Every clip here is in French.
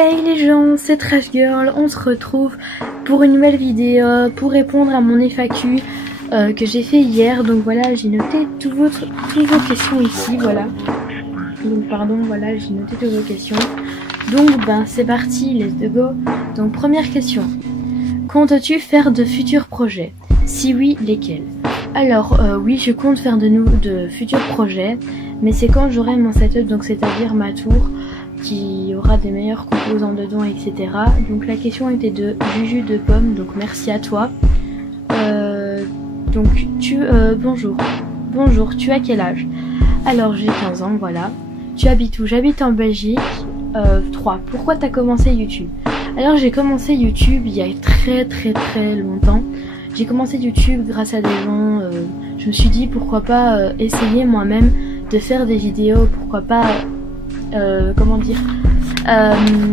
Hey les gens, c'est Trash Girl, on se retrouve pour une nouvelle vidéo pour répondre à mon FAQ que j'ai fait hier. Donc voilà, j'ai noté toutes vos questions ici, voilà. Donc pardon, voilà, j'ai noté toutes vos questions. Donc ben c'est parti, let's go. Donc première question, comptes-tu faire de futurs projets? Si oui, lesquels? Alors oui, je compte faire de futurs projets, mais c'est quand j'aurai mon setup, donc c'est-à-dire ma tour, qui aura des meilleurs composants dedans, etc. Donc la question était de Juju de Pomme, donc merci à toi. Donc bonjour, tu as quel âge? Alors j'ai 15 ans, voilà. Tu habites où? J'habite en Belgique. 3. Pourquoi t'as commencé YouTube? Alors j'ai commencé YouTube il y a très longtemps. J'ai commencé YouTube grâce à des gens, je me suis dit pourquoi pas essayer moi-même de faire des vidéos, pourquoi pas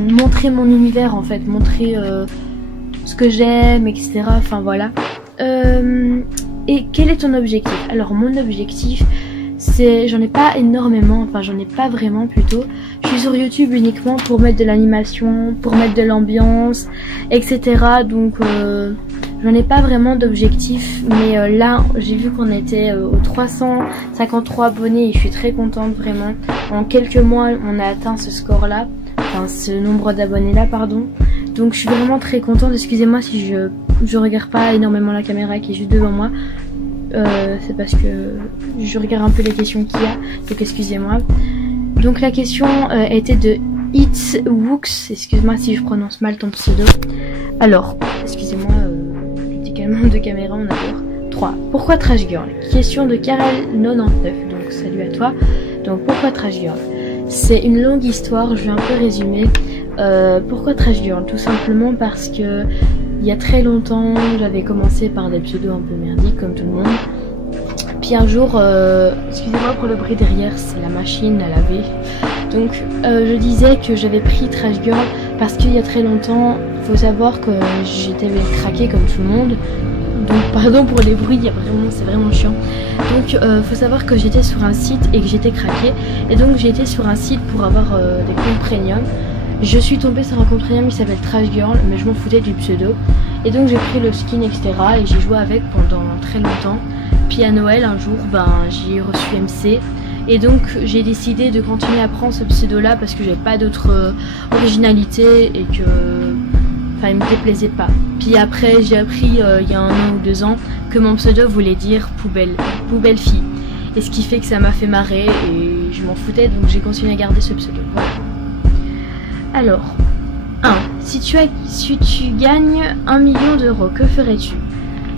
montrer mon univers en fait, montrer ce que j'aime, etc. Enfin voilà. Et quel est ton objectif? Alors mon objectif, c'est, j'en ai pas énormément, enfin j'en ai pas vraiment plutôt. Je suis sur YouTube uniquement pour mettre de l'animation, pour mettre de l'ambiance, etc. Donc j'en ai pas vraiment d'objectif, mais là j'ai vu qu'on était aux 353 abonnés et je suis très contente vraiment. En quelques mois on a atteint ce score là, enfin ce nombre d'abonnés là pardon. Donc je suis vraiment très contente. Excusez-moi si je regarde pas énormément la caméra qui est juste devant moi. C'est parce que je regarde un peu les questions qu'il y a, donc excusez-moi. Donc la question était de It's Wooks, excuse-moi si je prononce mal ton pseudo. Alors, excusez-moi, petit calmement de caméra, on adore. 3. Pourquoi Trash Girl? Question de Karel99, donc salut à toi. Donc pourquoi Trash Girl? C'est une longue histoire, je vais un peu résumer. Pourquoi Trash Girl? Tout simplement parce que il y a très longtemps, j'avais commencé par des pseudos un peu merdiques comme tout le monde. Puis un jour, excusez-moi pour le bruit derrière, c'est la machine à laver. Donc je disais que j'avais pris Trash Girl parce qu'il y a très longtemps, il faut savoir que j'étais craquée comme tout le monde. Donc pardon pour les bruits, c'est vraiment chiant. Donc faut savoir que j'étais sur un site et que j'étais craquée. Et donc j'ai été sur un site pour avoir des comptes premium. Je suis tombée sur un compte premium qui s'appelle Trash Girl, mais je m'en foutais du pseudo. Et donc j'ai pris le skin, etc. et j'ai joué avec pendant très longtemps. Puis à Noël, un jour, j'ai reçu MC. Et donc j'ai décidé de continuer à prendre ce pseudo là parce que j'avais pas d'autre originalité et que... Enfin, il me déplaisait pas. Puis après, j'ai appris il y a 1 an ou 2 ans que mon pseudo voulait dire poubelle fille. Et ce qui fait que ça m'a fait marrer et je m'en foutais, donc j'ai continué à garder ce pseudo. Voilà. Alors, 1. Si tu gagnes 1 million d'euros, que ferais-tu?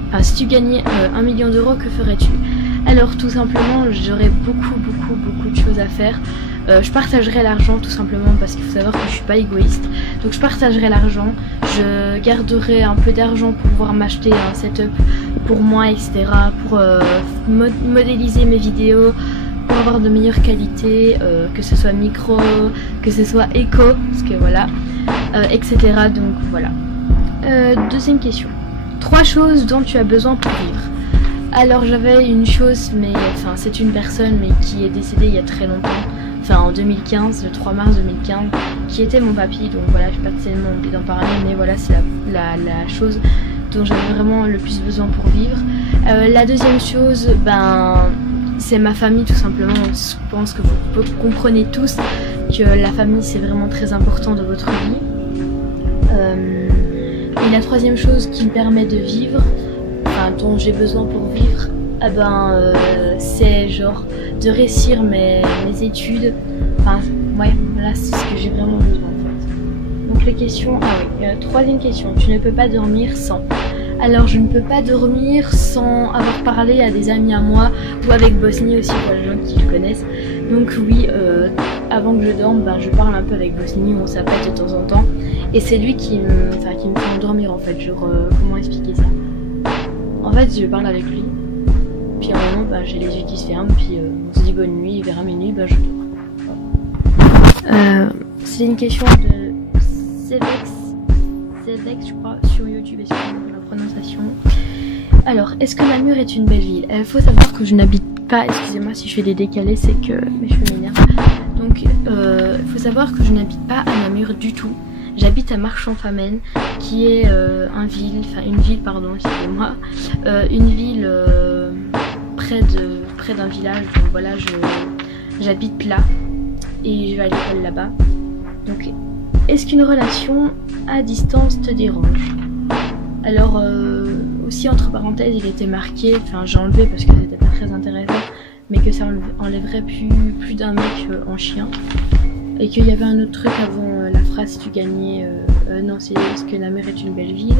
Enfin, si tu gagnais 1 million d'euros, que ferais-tu? Alors, tout simplement, j'aurais beaucoup de choses à faire. Je partagerai l'argent tout simplement parce qu'il faut savoir que je suis pas égoïste. Donc je partagerai l'argent, je garderai un peu d'argent pour pouvoir m'acheter un setup pour moi, etc. Pour modéliser mes vidéos, pour avoir de meilleure qualité, que ce soit micro, que ce soit écho, parce que voilà, etc. Donc voilà. Deuxième question. 3 choses dont tu as besoin pour vivre. Alors j'avais une chose, mais enfin c'est une personne mais qui est décédée il y a très longtemps. Enfin en 2015, le 3 mars 2015, qui était mon papy, donc voilà, j'ai pas tellement envie d'en parler, mais voilà, c'est la chose dont j'avais vraiment le plus besoin pour vivre. La deuxième chose, c'est ma famille tout simplement. Je pense que vous comprenez tous que la famille c'est vraiment très important dans votre vie. Et la troisième chose qui me permet de vivre, enfin dont j'ai besoin pour vivre, c'est genre de réussir mes études. Enfin ouais, voilà, c'est ce que j'ai vraiment besoin en fait. Donc les questions, troisième question, tu ne peux pas dormir sans. Alors je ne peux pas dormir sans avoir parlé à des amis à moi ou avec Bosnie aussi pour les gens qui le connaissent. Donc oui, avant que je dorme, je parle un peu avec Bosnie, on s'appelle de temps en temps. Et c'est lui qui me fait endormir en fait, genre comment expliquer ça? En fait je parle avec lui, puis à un moment j'ai les yeux qui se ferment, puis on se dit bonne nuit, et vers minuit je dors. C'est une question de Cevex je crois, sur YouTube, excusez-moi pour la prononciation. Alors, est-ce que Namur est une belle ville? Il faut savoir que je n'habite pas, excusez-moi si je fais des décalés, c'est que mes cheveux m'énervent. Donc il faut savoir que je n'habite pas à Namur du tout. J'habite à Marchand-Famenne, qui est une ville, pardon, excusez-moi, une ville près d'un village. Donc voilà, j'habite là et je vais à l'école là-bas. Donc, est-ce qu'une relation à distance te dérange? Alors, aussi entre parenthèses, il était marqué, enfin j'ai enlevé parce que c'était pas très intéressant, mais que ça enlèverait plus d'un mec en chien. Et qu'il y avait un autre truc avant la phrase si tu gagnais, non c'est est-ce que la mer est une belle ville.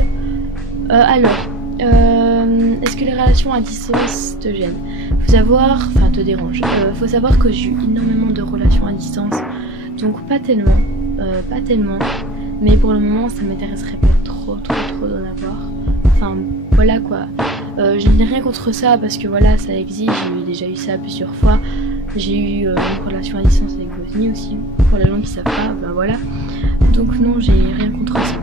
Est-ce que les relations à distance te gênent? Faut savoir, enfin te dérange. Faut savoir que j'ai eu énormément de relations à distance, donc pas tellement, mais pour le moment ça m'intéresserait pas trop d'en avoir. Enfin voilà quoi. Je n'ai rien contre ça parce que voilà ça existe, j'ai déjà eu ça plusieurs fois. J'ai eu une relation à distance avec Bosnie aussi, pour les gens qui savent pas, ben voilà. Donc non, j'ai rien contre ça.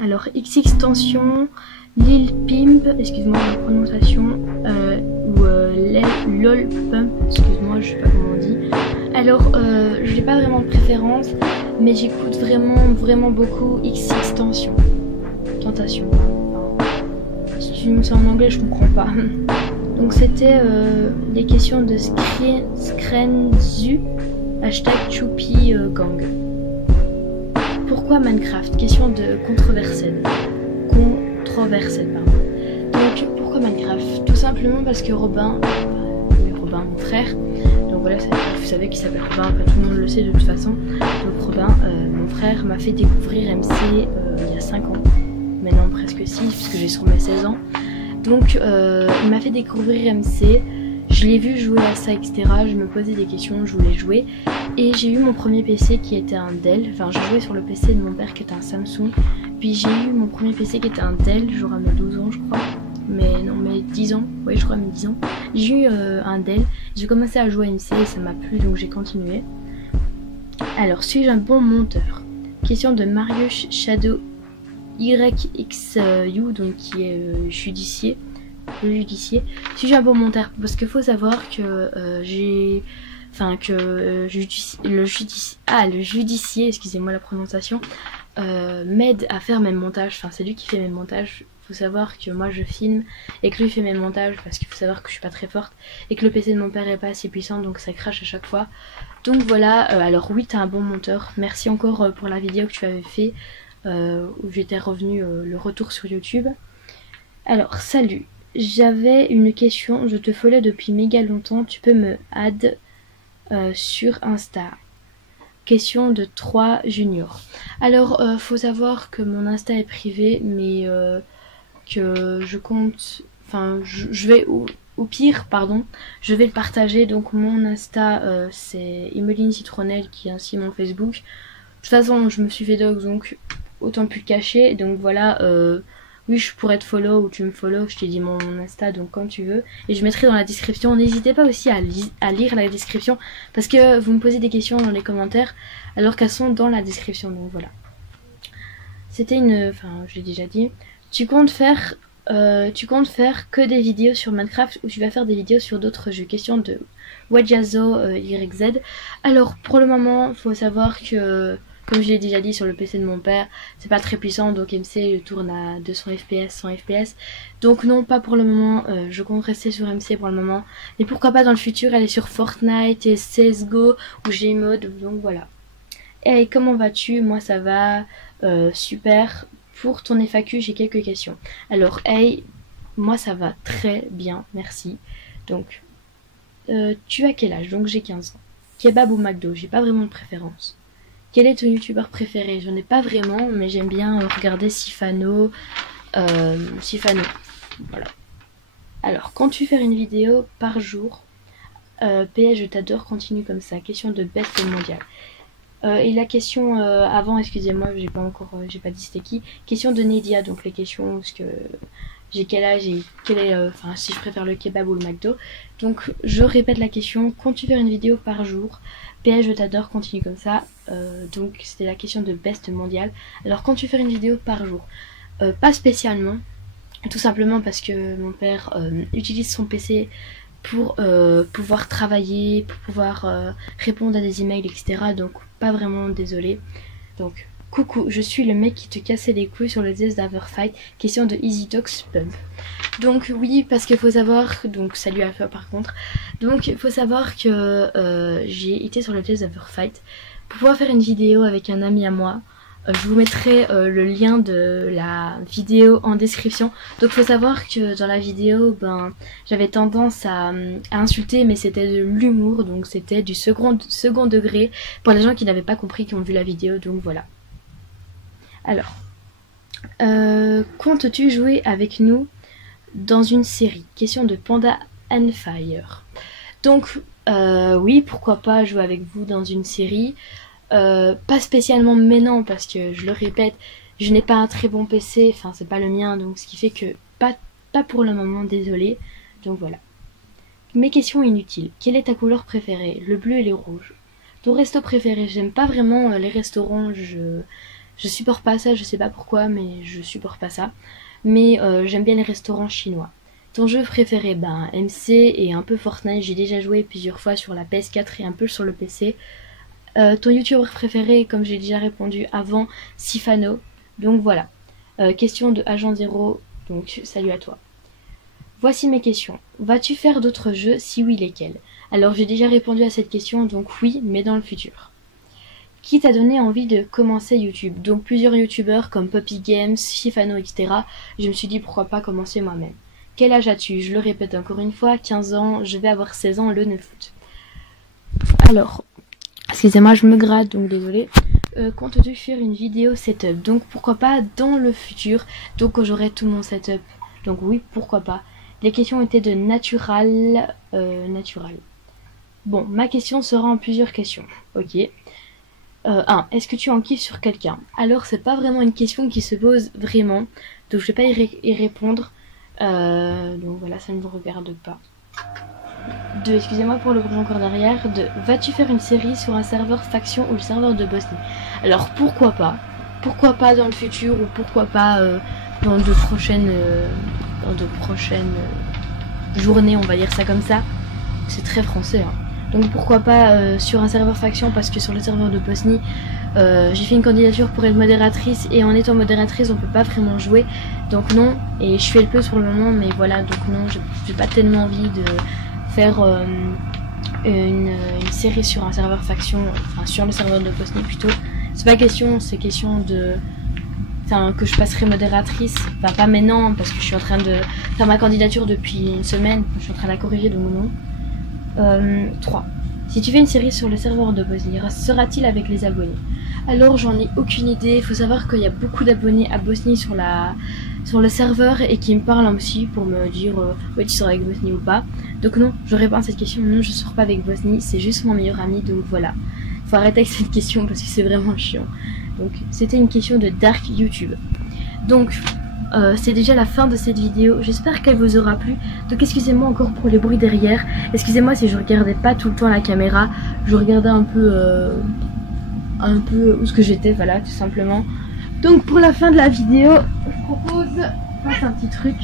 Alors XX-Tension, Lil Pimp, excuse-moi la prononciation, ou LOL Pump, excuse-moi, je sais pas comment on dit. Alors, je n'ai pas vraiment de préférence, mais j'écoute vraiment beaucoup XX-Tentation. Tentation. Si tu me sens en anglais, je comprends pas. Donc c'était les questions de Skrenzu, hashtag Choupi Gang. Pourquoi Minecraft? Question de controverselle, pardon. Donc pourquoi Minecraft? Tout simplement parce que Robin, mon frère, donc voilà, vous savez qu'il s'appelle Robin, tout le monde le sait de toute façon. Donc Robin, mon frère, m'a fait découvrir MC il y a 5 ans, maintenant presque 6 puisque j'ai sur mes 16 ans. Donc il m'a fait découvrir MC, je l'ai vu jouer à ça, etc. Je me posais des questions, je voulais jouer. Et j'ai eu mon premier PC qui était un Dell. Enfin, j'ai joué sur le PC de mon père qui était un Samsung. Puis j'ai eu mon premier PC qui était un Dell, genre à mes 12 ans je crois. Mais non, mes 10 ans, ouais je crois mes 10 ans. J'ai eu un Dell, j'ai commencé à jouer à MC et ça m'a plu donc j'ai continué. Alors, suis-je un bon monteur? Question de Marius Shadow YXU, donc qui est judicier. Le judicier. Suis-je un bon monteur? Parce qu'il faut savoir que le judicier, excusez-moi la prononciation, m'aide à faire mes montages. Enfin, c'est lui qui fait mes montages. Faut savoir que moi je filme et que lui fait mes montages parce qu'il faut savoir que je suis pas très forte et que le PC de mon père est pas assez puissant donc ça crache à chaque fois. Donc voilà, alors oui, t'es un bon monteur. Merci encore pour la vidéo que tu avais fait où j'étais revenue le retour sur YouTube. Alors, salut. J'avais une question, je te follow depuis méga longtemps, tu peux me add sur Insta. Question de 3 juniors. Alors, faut savoir que mon Insta est privé, mais que je compte... Enfin, je vais... Au pire, pardon, je vais le partager. Donc mon Insta, c'est Emeline Citronnelle, qui est ainsi mon Facebook. De toute façon, je me suis fait dox, donc autant plus le cacher. Donc voilà... oui, je pourrais te follow ou tu me follow, je t'ai dit mon Insta, donc quand tu veux. Et je mettrai dans la description. N'hésitez pas aussi à lire la description, parce que vous me posez des questions dans les commentaires, alors qu'elles sont dans la description, donc voilà. C'était une... Enfin, je l'ai déjà dit. Tu comptes faire que des vidéos sur Minecraft ou tu vas faire des vidéos sur d'autres jeux? Question de Wajazo YZ. Alors, pour le moment, faut savoir que... Comme je l'ai déjà dit, sur le PC de mon père, c'est pas très puissant, donc MC tourne à 200 fps, 100 fps. Donc non, pas pour le moment, je compte rester sur MC pour le moment. Mais pourquoi pas dans le futur aller sur Fortnite et CSGO ou Gmod, donc voilà. Hey, comment vas-tu? Moi ça va, super. Pour ton FAQ, j'ai quelques questions. Alors, hey, moi ça va très bien, merci. Donc, tu as quel âge? Donc j'ai 15 ans. Kebab ou McDo? J'ai pas vraiment de préférence. Quel est ton youtubeur préféré? J'en ai pas vraiment, mais j'aime bien regarder Sifano. Voilà. Alors, comptes-tu faire une vidéo par jour? PS, je t'adore, continue comme ça. Question de best mondial. Et la question avant, excusez-moi, j'ai pas dit c'était qui. Question de Nedia, donc les questions, parce que j'ai quel âge et si je préfère le kebab ou le McDo. Donc, je répète la question. Comptes-tu faire une vidéo par jour? PS, je t'adore, continue comme ça. Donc c'était la question de best mondial. Alors quand tu fais une vidéo par jour? Pas spécialement, tout simplement parce que mon père utilise son PC pour pouvoir travailler, pour pouvoir répondre à des emails, etc. Donc pas vraiment, désolé. Donc, coucou, je suis le mec qui te cassait les couilles sur le test d'Haverfight. Question de Easy Talks Pump. Donc oui, parce qu'il faut savoir, donc salut à toi par contre. Donc il faut savoir que j'ai été sur le test d'Haverfight pour pouvoir faire une vidéo avec un ami à moi. Je vous mettrai le lien de la vidéo en description. Donc il faut savoir que dans la vidéo, j'avais tendance à insulter, mais c'était de l'humour, donc c'était du second degré pour les gens qui n'avaient pas compris, qui ont vu la vidéo, donc voilà. Alors, comptes-tu jouer avec nous dans une série? Question de Panda and Fire. Donc, oui, pourquoi pas jouer avec vous dans une série. Pas spécialement maintenant, parce que je le répète, je n'ai pas un très bon PC, enfin c'est pas le mien, donc ce qui fait que pas pour le moment, désolé. Donc voilà. Mes questions inutiles. Quelle est ta couleur préférée? Le bleu et le rouge. Ton resto préféré? J'aime pas vraiment les restaurants, je supporte pas ça, je sais pas pourquoi, mais je supporte pas ça. Mais j'aime bien les restaurants chinois. Ton jeu préféré? MC et un peu Fortnite, j'ai déjà joué plusieurs fois sur la PS4 et un peu sur le PC. Ton youtubeur préféré, comme j'ai déjà répondu avant, Sifano. Donc voilà. Question de Agent 0, donc salut à toi. Voici mes questions. Vas-tu faire d'autres jeux? Si oui, lesquels? Alors j'ai déjà répondu à cette question, donc oui, mais dans le futur. Qui t'a donné envie de commencer YouTube? Donc plusieurs youtubeurs comme Poppy Games, Sifano, etc. Je me suis dit pourquoi pas commencer moi-même. Quel âge as-tu? Je le répète encore une fois, 15 ans, je vais avoir 16 ans le 9 août. Alors, excusez-moi, je me gratte, donc désolé. Comptes-tu faire une vidéo setup? Donc pourquoi pas dans le futur, donc quand j'aurai tout mon setup. Donc oui, pourquoi pas. Les questions étaient de natural. Bon, ma question sera en plusieurs questions. Ok. 1. Est-ce que tu en kiffes sur quelqu'un? Alors c'est pas vraiment une question qui se pose vraiment, donc je vais pas y répondre. Donc voilà, ça ne vous regarde pas. 2. Excusez-moi pour le bruit encore derrière. 2. Vas-tu faire une série sur un serveur faction ou le serveur de Bosnie? Alors pourquoi pas? Pourquoi pas dans le futur, ou pourquoi pas dans de prochaines journées, on va dire ça comme ça. C'est très français, hein. Donc pourquoi pas sur un serveur faction, parce que sur le serveur de Bosnie, j'ai fait une candidature pour être modératrice, et en étant modératrice on peut pas vraiment jouer, donc non. Et je suis LPE pour le moment, mais voilà, donc non, j'ai pas tellement envie de faire une série sur un serveur faction, enfin sur le serveur de Bosnie plutôt. C'est pas question, c'est question de... Enfin, que je passerai modératrice, enfin pas maintenant, parce que je suis en train de faire ma candidature depuis une semaine, je suis en train de la corriger, donc non. 3. Si tu fais une série sur le serveur de Bosnie, sera-t-il avec les abonnés? Alors j'en ai aucune idée. Il faut savoir qu'il y a beaucoup d'abonnés à Bosnie sur le serveur, et qui me parlent aussi pour me dire ouais, tu seras avec Bosnie ou pas. Donc non, je réponds à cette question, non, je sors pas avec Bosnie, c'est juste mon meilleur ami, donc voilà. Faut arrêter avec cette question parce que c'est vraiment chiant. Donc c'était une question de Dark YouTube. Donc c'est déjà la fin de cette vidéo, j'espère qu'elle vous aura plu. Donc excusez-moi encore pour les bruits derrière, excusez-moi si je regardais pas tout le temps la caméra, je regardais un peu où ce que j'étais, voilà, tout simplement. Donc pour la fin de la vidéo, je propose, fasse un petit truc,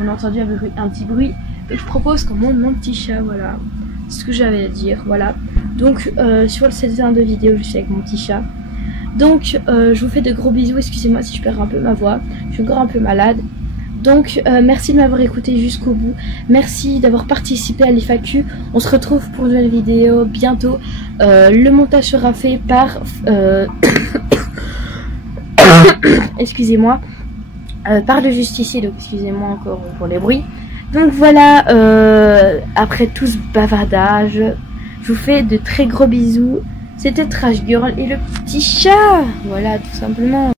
on a entendu un petit bruit, et je propose qu'on monte mon petit chat, voilà, c'est ce que j'avais à dire, voilà. Donc sur cette fin de vidéo, je suis avec mon petit chat. Donc je vous fais de gros bisous, excusez-moi si je perds un peu ma voix, je suis encore un peu malade. Donc merci de m'avoir écouté jusqu'au bout, merci d'avoir participé à l'IFAQ. On se retrouve pour une nouvelle vidéo bientôt. Le montage sera fait par excusez-moi, par le justicier, donc excusez-moi encore pour les bruits. Donc voilà, après tout ce bavardage, je vous fais de très gros bisous. C'était Trash Girl et le petit chat, voilà, tout simplement.